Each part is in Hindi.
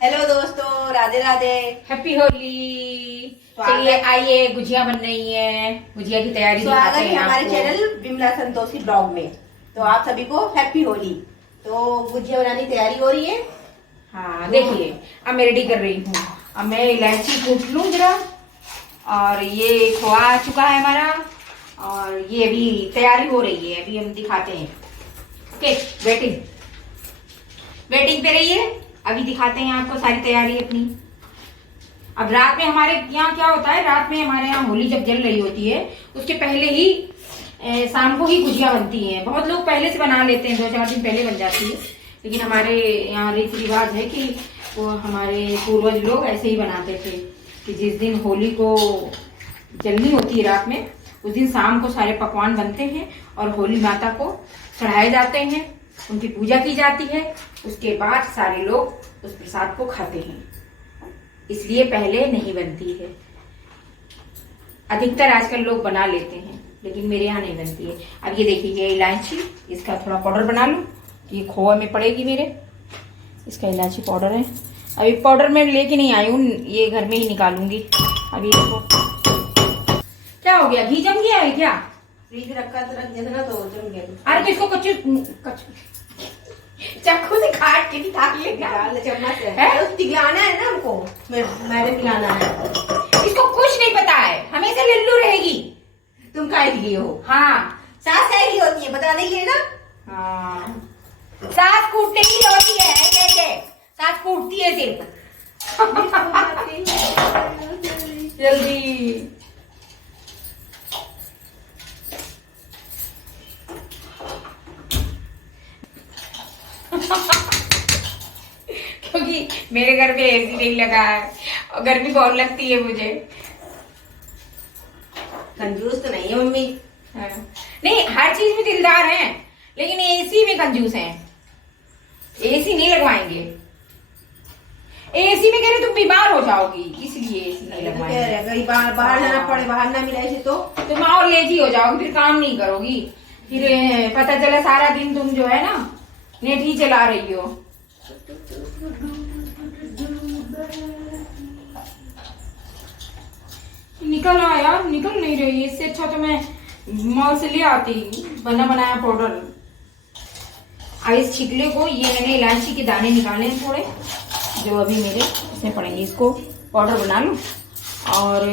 हेलो दोस्तों, राधे राधे। हैप्पी होली। चलिए आइए, गुजिया बन रही है, गुजिया की तैयारी स्वागत दिखाते है हैं हमारे आपको। चैनल विमला संतोषी ब्लॉग में। तो आप सभी को हैप्पी होली। तो गुजिया बनाने की तैयारी हो रही है। हाँ देखिए, अब मैं रेडी कर रही हूँ। अब मैं इलायची कूट लूँ जरा, और ये खोआ आ चुका है हमारा, और ये अभी तैयारी हो रही है, अभी हम दिखाते हैं। ओके, वेटिंग वेटिंग पे रहिए, अभी दिखाते हैं आपको सारी तैयारी अपनी। अब रात में हमारे यहाँ क्या होता है, रात में हमारे यहाँ होली जब जल रही होती है उसके पहले ही शाम को ही गुजिया बनती है। बहुत लोग पहले से बना लेते हैं, 2-4 दिन पहले बन जाती है, लेकिन हमारे यहाँ रीति रिवाज है कि वो हमारे पूर्वज लोग ऐसे ही बनाते थे कि जिस दिन होली को जलनी होती है रात में, उस दिन शाम को सारे पकवान बनते हैं और होली माता को चढ़ाए जाते हैं, उनकी पूजा की जाती है। उसके बाद सारे लोग उस प्रसाद को खाते हैं, इसलिए पहले नहीं बनती है। अधिकतर आजकल लोग बना लेते हैं, लेकिन मेरे यहाँ नहीं बनती है। अब ये देखिए, ये इलायची, इसका थोड़ा पाउडर बना लूँ, ये खोआ में पड़ेगी मेरे। इसका इलायची पाउडर है, अभी पाउडर मैं लेके नहीं आई हूँ, ये घर में ही निकालूंगी। अभी देखो क्या हो गया, घी जम गया है क्या? फ्रिज रखा तो रख देना ना, तो जम गया। अरे तो इसको चाकू से काट के निकाल लेगा। चम्मच से है? तो पिघलाना है ना हमको, मैंने पिघलाना है। इसको कुछ नहीं पता है, हमेशा लल्लू रहेगी। तुम काट लिए हो। हाँ सास सही होती है, बता नहीं है ना। हाँ, सास कूटने की होती है, कैसे सास कूटती है सिर्फ। जल्दी क्योंकि मेरे घर पे एसी नहीं लगा है और गर्मी बहुत लगती है मुझे। कंजूस तो नहीं है मम्मी। हाँ। नहीं, हर चीज में दिलदार हैं, लेकिन एसी में कंजूस हैं। एसी नहीं लगवाएंगे, एसी में कह रहे तुम बीमार हो जाओगी, इसलिए एसी नहीं लगवाएंगे। अगर बाहर जाना पड़े, बाहर ना मिले तो तुम और लेजी हो जाओगी, फिर काम नहीं करोगी, फिर पता चला सारा दिन तुम जो है ना नेट ही चला रही हो। निकल आ यार, निकल नहीं रही। इससे अच्छा तो मैं मॉल से ले आती बना बनाया पाउडर। अब इस छिकले को, ये मैंने इलायची के दाने निकाले हैं थोड़े, जो अभी मेरे इसमें पड़ेंगे, इसको पाउडर बना लूं। और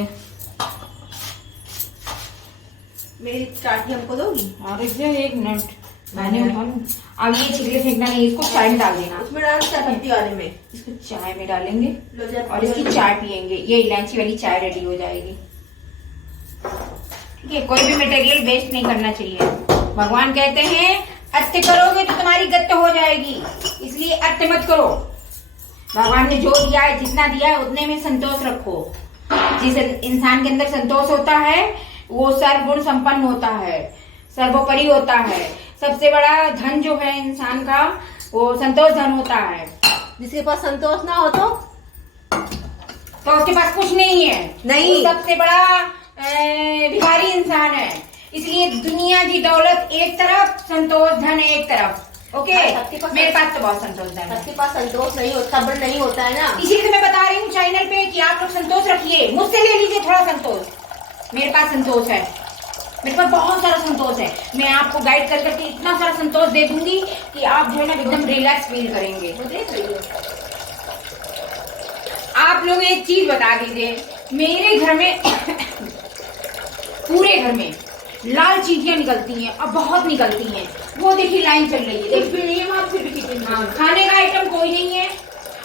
मेरी चाटी हमको दोगी? और एक मिनट मैंने उठा लूं। अब ये छिकले फेंकना नहीं, इसको चाय में डाल देना। उसमें डाल सकती वाले में, इसको चाय में डालेंगे और इसकी चाय पियेंगे। ये इलायची वाली चाय रेडी हो जाएगी। ठीक है, कोई भी मटेरियल वेस्ट नहीं करना चाहिए। भगवान कहते हैं अर्थ करोगे तो तुम्हारी गत हो जाएगी, इसलिए अर्थ मत करो। भगवान ने जो दिया है, जितना दिया है, उतने में संतोष रखो। जिस इंसान के अंदर संतोष होता है वो सर्वगुण संपन्न होता है, सर्वोपरि होता है। सबसे बड़ा धन जो है इंसान का, वो संतोष धन होता है। जिसके पास संतोष ना हो तो उसके पास कुछ नहीं है। नहीं, सबसे बड़ा भिखारी इंसान है। इसलिए दुनिया की दौलत एक तरफ, संतोष धन एक तरफ। ओके, मेरे पास तो बहुत संतोष धन है। सबके पास संतोष नहीं होता, सब्र नहीं होता है ना। इसीलिए तो मैं बता रही हूँ चैनल पे कि आप लोग संतोष रखिए, मुझसे ले लीजिए थोड़ा संतोष। मेरे पास संतोष है, मेरे पास बहुत सारा संतोष है। मैं आपको गाइड कर करके इतना सारा संतोष दे दूंगी कि आप जो है ना एकदम रिलैक्स फील करेंगे। आप लोग एक चीज बता दीजिए, मेरे घर में पूरे घर में लाल चीटियां निकलती हैं, अब बहुत निकलती हैं। वो देखिए लाइन चल रही है, खाने का आइटम कोई नहीं है।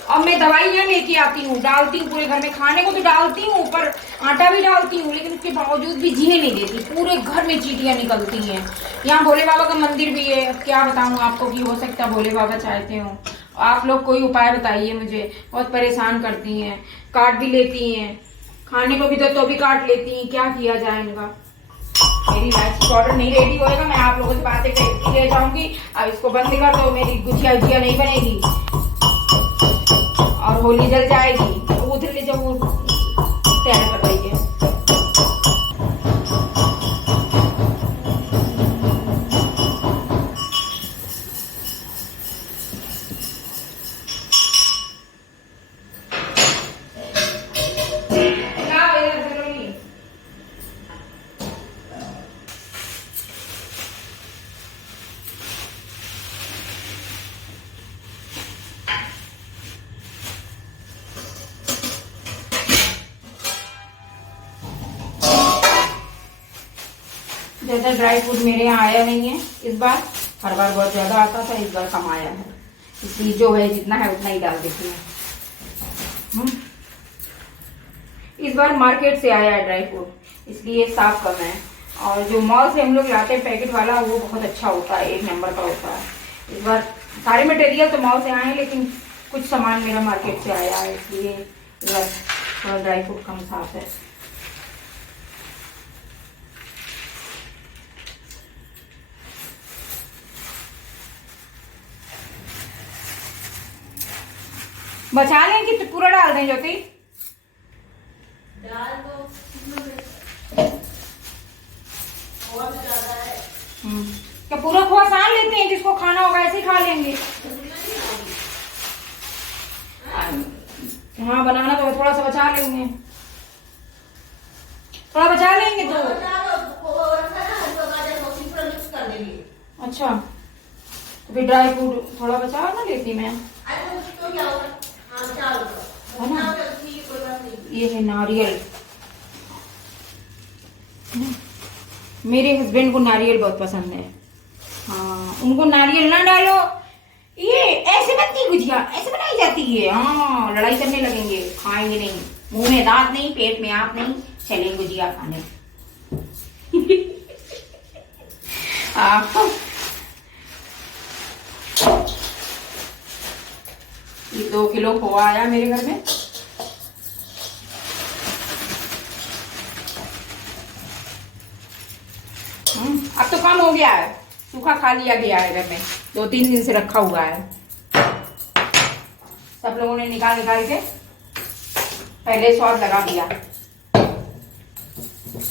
और मैं दवाइयां लेके आती हूँ, डालती हूँ पूरे घर में। खाने को तो डालती हूँ, ऊपर आटा भी डालती हूँ, लेकिन उसके बावजूद भी जीने नहीं देती। पूरे घर में चीटियां निकलती हैं। यहाँ भोले बाबा का मंदिर भी है। अब क्या बताऊँ आपको कि हो सकता भोले बाबा चाहते हो। आप लोग कोई उपाय बताइए मुझे, बहुत परेशान करती हैं। काट भी लेती हैं, खाने को भी तो भी काट लेती हैं। क्या किया जाए इनका। मेरी इलायची पाउडर नहीं रेडी होएगा, मैं आप लोगों से बातें करती रह जाऊंगी। अब इसको बंद कर दो, मेरी गुजिया उजिया नहीं बनेगी और होली जल जाएगी। तो उधर ले जब वो तैयार कर रही है। लाओ इधर चलो ये। ज्यादा ड्राई फ्रूट मेरे यहाँ आया नहीं है इस बार। हर बार बहुत ज्यादा आता था, इस बार कम आया है, इसलिए जो है जितना है उतना ही डाल देती हूँ। इस बार मार्केट से आया है ड्राई फ्रूट, इसलिए साफ कम है। और जो मॉल से हम लोग लाते हैं पैकेट वाला, वो बहुत अच्छा होता है, 1 नंबर का होता है। इस बार सारे मटेरियल तो मॉल से आए हैं, लेकिन कुछ सामान मेरा मार्केट से आया है, इसलिए इस बार थोड़ा ड्राई फ्रूट कम साफ है। बचा लें कि पूरा डाल दें ज्योति? डाल दो, और भी ज्यादा है। क्या पूरा खोआ सान लेते हैं? जिसको खाना होगा ऐसे ही खा लेंगे। हाँ बनाना तो थोड़ा सा बचा लेंगे, थोड़ा बचा लेंगे तो। मिक्स कर देंगे। अच्छा तो फिर ड्राई फ्रूट थोड़ा बचा ना लेती मैं। तो क्या होगा? हाँ बचा लो, है ना? कोई बात नहीं। ये है नारियल। मेरे हस्बैंड को नारियल बहुत पसंद है। हाँ उनको नारियल ना डालो। ये ऐसे बनती है गुजिया, ऐसे बनाई जाती है। हाँ लड़ाई करने लगेंगे, खाएंगे नहीं, मुंह में दांत नहीं, पेट में आप नहीं, चलेंगे गुजिया खाने। ये 2 किलो खोआ आया मेरे घर में। अब तो कम हो गया है, सूखा खा लिया गया है घर में, 2-3 दिन से रखा हुआ है। सब लोगों ने निकाल निकाल के पहले स्वाद लगा दिया।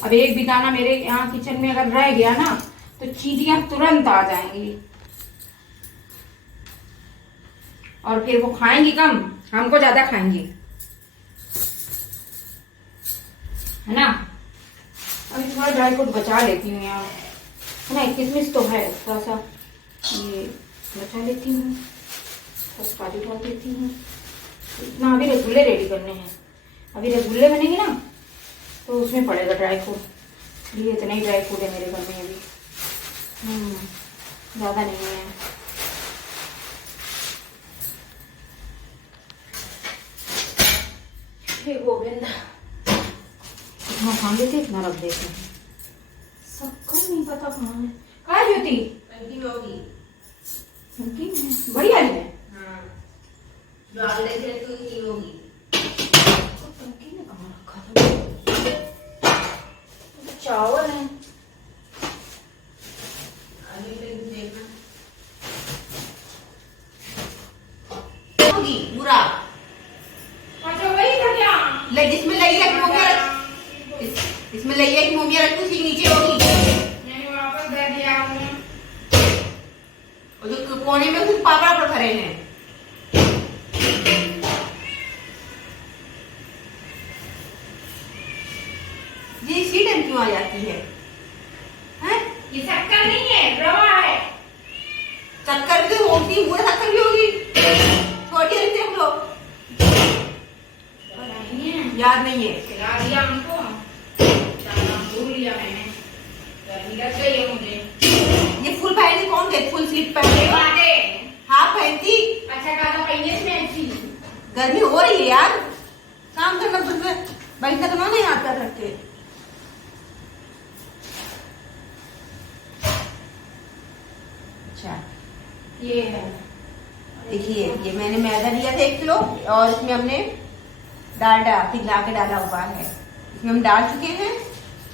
अब एक भी दाना मेरे यहाँ किचन में अगर रह गया ना, तो चींटियां तुरंत आ जाएंगी और फिर वो खाएंगी कम, हमको ज्यादा खाएंगी, है ना? अभी थोड़ा ड्राई फ्रूट बचा लेती हूँ यार, है ना? किशमिश तो है, थोड़ा सा ये बचा लेती हूँ, बस काजू डाल देती हूँ। इतना अभी रसगुल्ले रेडी करने हैं, अभी रसगुल्ले बनेंगे ना तो उसमें पड़ेगा ड्राई फ्रूट। ये इतना ही ड्राई फ्रूट है मेरे घर में अभी, ज़्यादा नहीं है। हे गोविंद, इतना खान लेते इतना रख देते हैं, सबको नहीं पता कहाँ है। कहाँ ज्योति? होगी बड़ी वाली है। हाँ जो आग लगी रहती है ये होगी। टंकी में कहाँ रखा था? तो चावल है, अभी देखना होगी पूरा। अच्छा वही था क्या? जिसमें लइया की मोमिया इसमें लइया की मोमिया रखी उसी के नीचे होगी। मैंने वापस दे दिया हूँ। और जो कोने में कुछ पापड़ा पर खड़े हैं। ये सीडन क्यों आ जाती है? हैं? ये शक्कर नहीं है, रवा है। शक्कर भी होगी, पूरा शक्कर भी होगी। छोटी रहती हम लोग, नहीं है, याद नहीं है। खिला दिया हमको, जाना भूल लिया मैंने, गर्मी लग गई है मुझे। ये फुल पहनती कौन थे? फुल स्लीव पहनते हाफ पहनती। अच्छा खाना पहिए में अच्छी। गर्मी हो रही है यार, काम करना बैठना तो नहीं आता करके। अच्छा ये है, देखिए ये मैंने मैदा लिया था 1 किलो और इसमें हमने डालडा पिघला के डाला हुआ है, इसमें हम डाल चुके हैं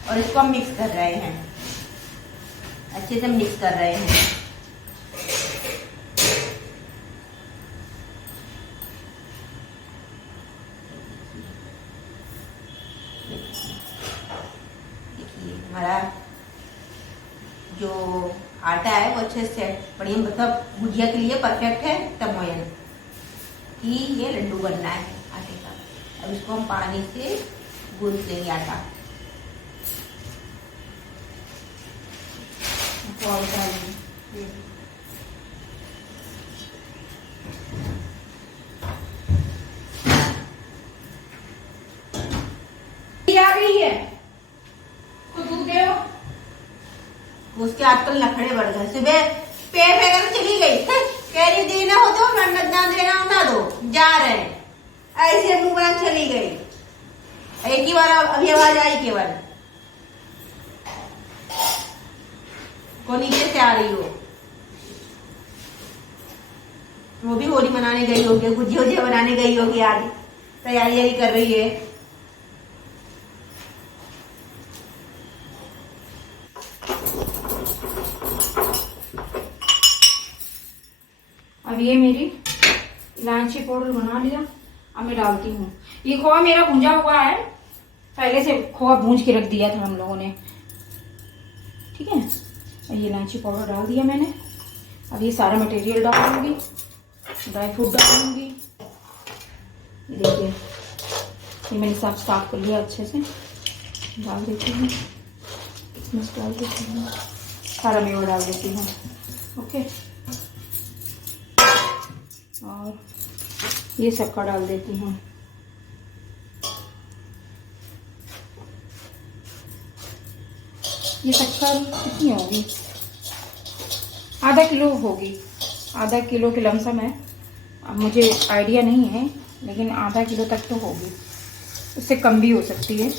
और इसको हम मिक्स कर रहे हैं, अच्छे से मिक्स कर रहे हैं। देखिए हमारा जो आटा है वो अच्छे से बढ़िया, मतलब भुजिया के लिए परफेक्ट है, तमोयन कि ये लड्डू बनना है आटे का। अब इसको हम पानी से गूंथ लेंगे आटा। खोआ बता देंगे। आ गई है तो दूध दे। उसके आजकल नखड़े बढ़ गए। सुबह पेड़ फेंकर चली गई, कह रही देना हो तो मन्नत ना देना हो ना दो, जा रहे हैं, ऐसे मुंह बना चली गई। एक ही बार अभी आवाज आई केवल, वो नीचे से आ रही हो। वो भी होली मनाने गई होगी, गुजिया वुजिया बनाने गई होगी, आज तैयारी कर रही है। अब ये मेरी इलायची पाउडर बना लिया। अब मैं डालती हूँ। ये खोआ मेरा भुंजा हुआ है, पहले से खोआ भूंज के रख दिया था हम लोगों ने, ठीक है। और ये इलायची पाउडर डाल दिया मैंने। अब ये सारा मटेरियल डाल दूंगी, ड्राई फ्रूट डाल दूंगी। देखिए ये मैंने सब साफ कर लिया अच्छे से, डाल देती हूँ इसमें, डाल देती हूँ सारा मेवा डाल देती हूँ। ओके, और ये शक्कर डाल देती हूँ। ये शक्कर कितनी होगी? आधा किलो होगी, आधा किलो के लमसम है। अब मुझे आइडिया नहीं है, लेकिन आधा किलो तक तो होगी, उससे कम भी हो सकती है।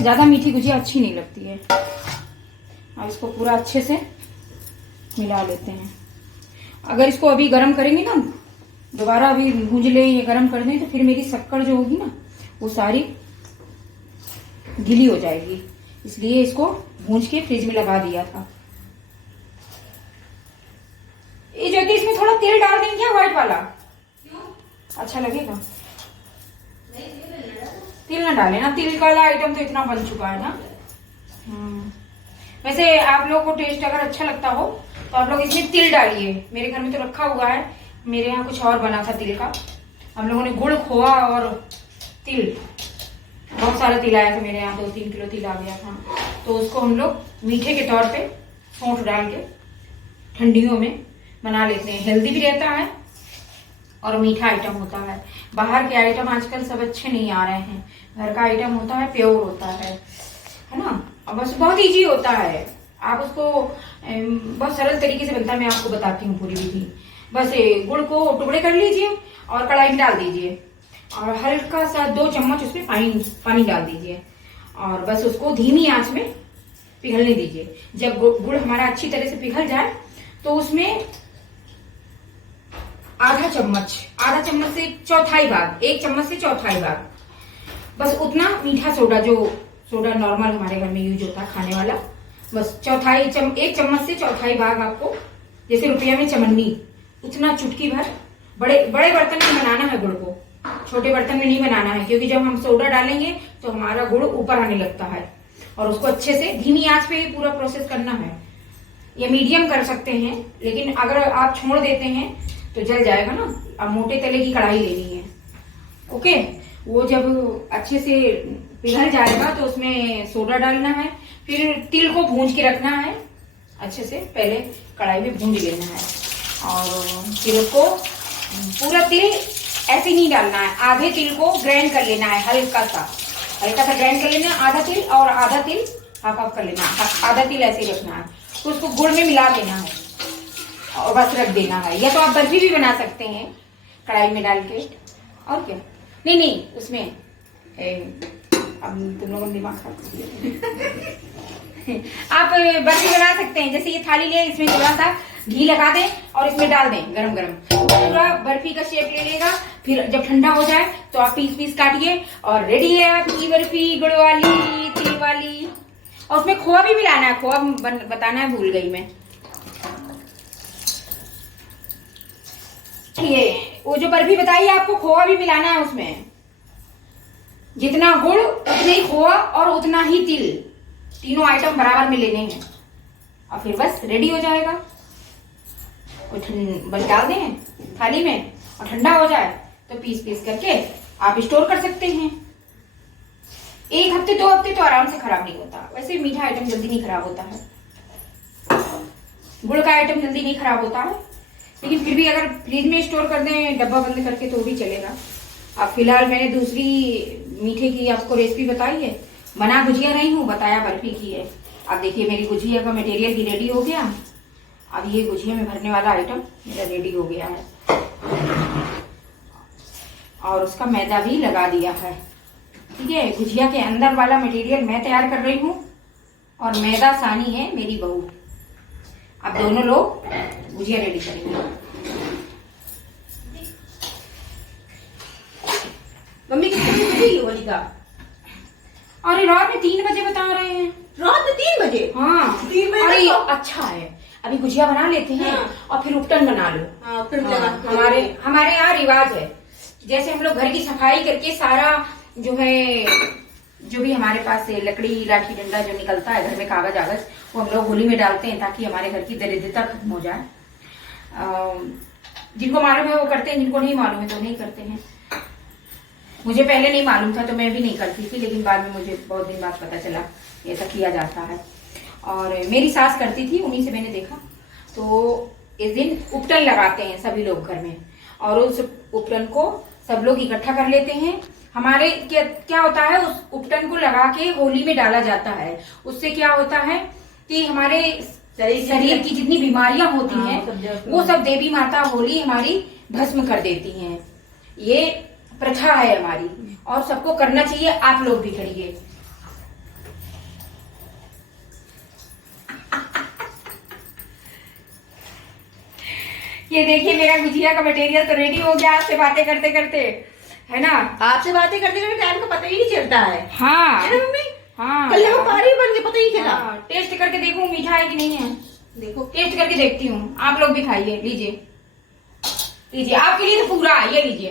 ज़्यादा मीठी गुजिया अच्छी नहीं लगती है। अब इसको पूरा अच्छे से मिला लेते हैं। अगर इसको अभी गरम करेंगे ना, दोबारा अभी भूंज लें या गरम कर दें, तो फिर मेरी शक्कर जो होगी ना वो सारी गीली हो जाएगी। इसलिए इसको भूंज के फ्रिज में लगा दिया था। ये जो कि इसमें थोड़ा तेल डाल देंगे क्या, व्हाइट वाला? क्यों? अच्छा लगेगा? तेल ना डालें ना, तेल वाला आइटम तो इतना बन चुका है ना। वैसे आप लोगों को टेस्ट अगर अच्छा लगता हो तो आप लोग इसमें तिल डालिए। मेरे घर में तो रखा हुआ है, मेरे यहाँ कुछ और बना था तिल का। हम लोगों ने गुड़, खोआ और तिल, बहुत सारा तिल आया था मेरे यहाँ, 2-3 किलो तिल आ गया था। तो उसको हम लोग मीठे के तौर पे सौंठ डाल के ठंडियों में बना लेते हैं। हेल्दी भी रहता है और मीठा आइटम होता है। बाहर के आइटम आजकल सब अच्छे नहीं आ रहे हैं। घर का आइटम होता है, प्योर होता है ना। और बस बहुत इजी होता है, आप उसको बहुत सरल तरीके से बनता है। मैं आपको बताती हूँ पूरी विधि। बस गुड़ को टुकड़े कर लीजिए और कढ़ाई में डाल दीजिए, और हल्का सा 2 चम्मच उसमें पानी डाल दीजिए, और बस उसको धीमी आंच में पिघलने दीजिए। जब गुड़ हमारा अच्छी तरह से पिघल जाए तो उसमें आधा चम्मच से चौथाई भाग, 1 चम्मच से चौथाई भाग, बस उतना मीठा सोडा, जो सोडा नॉर्मल हमारे घर में यूज होता है खाने वाला, बस 1 चम्मच से चौथाई भाग आपको, जैसे रुपया में चमन्नी, उतना चुटकी भर। बड़े बर्तन में बनाना है गुड़ को, छोटे बर्तन में नहीं बनाना है, क्योंकि जब हम सोडा डालेंगे तो हमारा गुड़ ऊपर आने लगता है। और उसको अच्छे से धीमी आंच पे ही पूरा प्रोसेस करना है। या मीडियम कर सकते हैं, लेकिन अगर आप छोड़ देते हैं तो जल जाएगा ना। अब मोटे तले की कढ़ाई लेनी है। ओके, वो जब अच्छे से पिघल जाएगा तो उसमें सोडा डालना है। फिर तिल को भूंज के रखना है अच्छे से, पहले कढ़ाई में भूंज लेना है। और तिल को पूरा तिल ऐसे नहीं डालना है, आधे तिल को ग्राइंड कर लेना है, हल्का सा ग्राइंड कर लेना है। आधा तिल और आधा तिल हाफ कर लेना है, आधा तिल ऐसे ही रखना है। तो उसको गुड़ में मिला देना है और बस रख देना है। या तो आप बर्फी भी बना सकते हैं कढ़ाई में डाल के, और क्या। नहीं उसमें अब तुम लोगों ने दिमाग खराब कर दिया। आप बर्फी बना सकते हैं। जैसे ये थाली ले, इसमें थोड़ा सा घी लगा दें और इसमें डाल दें गरम पूरा बर्फी का शेप ले लेगा। फिर जब ठंडा हो जाए तो आप पीस काटिए और रेडी है आपकी बर्फी, गुड़ वाली, तिल वाली। और उसमें खोआ भी मिलाना है, खोआ बताना है, भूल गई मैं। ये वो जो बर्फी बताई आपको, खोआ भी मिलाना है उसमें। जितना गुड़ उतना ही खोआ और उतना ही तिल, तीनों आइटम बराबर में लेने हैं। और फिर बस रेडी हो जाएगा। बस डाल दें थाली में और ठंडा हो जाए तो पीस करके आप स्टोर कर सकते हैं। 1 हफ्ते 2 हफ्ते तो आराम से खराब नहीं होता। वैसे मीठा आइटम जल्दी नहीं खराब होता है, गुड़ का आइटम जल्दी नहीं खराब होता है, लेकिन फिर भी अगर फ्रिज में स्टोर कर दें डब्बा बंद करके तो भी चलेगा। अब फिलहाल मैंने दूसरी मीठे की आपको रेसिपी बताई है, बना गुजिया नहीं हूँ, बताया बर्फी की है। अब देखिए मेरी गुजिया का मटेरियल भी रेडी हो गया। अब ये गुजिया में भरने वाला आइटम मेरा रेडी हो गया है और उसका मैदा भी लगा दिया है। ठीक है, गुजिया के अंदर वाला मटेरियल मैं तैयार कर रही हूँ और मैदा सानी है मेरी बहू। अब दोनों लोग गुजिया रेडी करेंगे। मम्मी कितने बजे बजेगी होलिका? अरे रात में 3 बजे बता रहे हैं। रात में 3 बजे? हाँ 3 बजे अरे तक? अच्छा है, अभी गुजिया बना लेते हैं। हाँ। और फिर उपटन बना लो। हाँ, फिर हाँ, हमारे यहाँ रिवाज है, जैसे हम लोग घर की सफाई करके सारा जो है, जो भी हमारे पास से लकड़ी लाठी डंडा जो निकलता है घर में, कागज आगज, वो हम लोग होली में डालते हैं ताकि हमारे घर की दरिद्रता खत्म हो जाए। जिनको मालूम है वो करते हैं, जिनको नहीं मालूम है तो नहीं करते हैं। मुझे पहले नहीं मालूम था तो मैं भी नहीं करती थी, लेकिन बाद में मुझे बहुत दिन बाद पता चला ऐसा किया जाता है। और मेरी सास करती थी, उन्हीं से मैंने देखा। तो इस दिन उपटन लगाते हैं सभी लोग घर में, और उस उपटन को सब लोग इकट्ठा कर लेते हैं। हमारे क्या होता है, उस उपटन को लगा के होली में डाला जाता है। उससे क्या होता है कि हमारे शरीर की जितनी बीमारियां होती हैं वो सब देवी माता होली हमारी भस्म कर देती हैं। ये प्रथा है हमारी और सबको करना चाहिए, आप लोग भी करिए। ये देखिए मेरा गुजिया का मटेरियल तो रेडी हो गया आपसे बातें करते करते, है ना? आपसे बातें करते करते टाइम का पता ही नहीं चलता है। हाँ है ना मम्मी? हाँ, कल हम पारी बन के पता ही चला। हाँ, टेस्ट करके देखूं मीठा है कि नहीं है। देखो टेस्ट करके देखती हूँ, आप लोग भी खाइए। लीजिए लीजिए, आपके लिए तो पूरा ये लीजिए,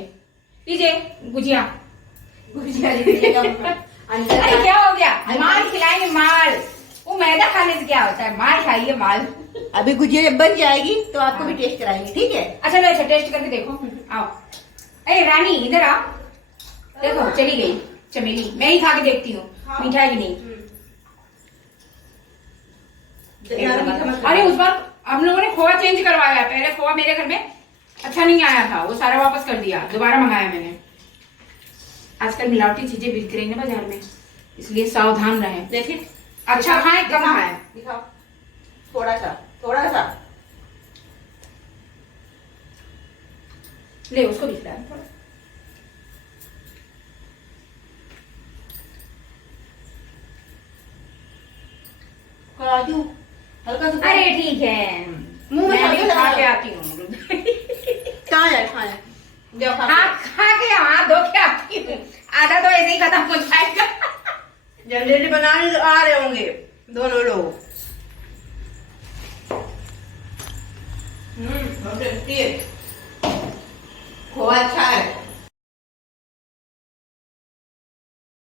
लीजिए गुजिया। अरे क्या हो गया, माल खिलाएंगे माल, वो मैदा खाने से क्या होता है, माल खाइए माल। अभी गुजिया जब बन जाएगी तो आपको भी टेस्ट कराएंगे, ठीक है? अच्छा लो, अच्छा टेस्ट करके देखो। आओ, अरे रानी इधर आओ, देखो चली गई चमेली। मैं ही खा के देखती हूँ मीठा है कि नहीं। अरे उस बार हम लोगों ने खोआ चेंज करवाया, पहले खोआ मेरे घर में अच्छा नहीं आया था, वो सारा वापस कर दिया, दोबारा मंगाया मैंने। आजकल मिलावटी चीजें बिक रही है बाजार में, इसलिए सावधान रहें। देखिए अच्छा खाएं कम खाएं। दिखाओ थोड़ा सा, थोड़ा सा ले, उसको दिख रहा है थोड़ा। खा दूं हल्का सा। अरे ठीक है, मुंह में मैं भी खा खा के आती हूँ। कहाँ है खाना? जाओ खा हाँ खा के हाथ धो के आती हूँ, आधा तो ऐसे ही खत्म हो जाएगा। जल्दी जल्दी बनाने आ रहे होंगे दोनों लोग। बहुत टेस्टी है, खोआ अच्छा है।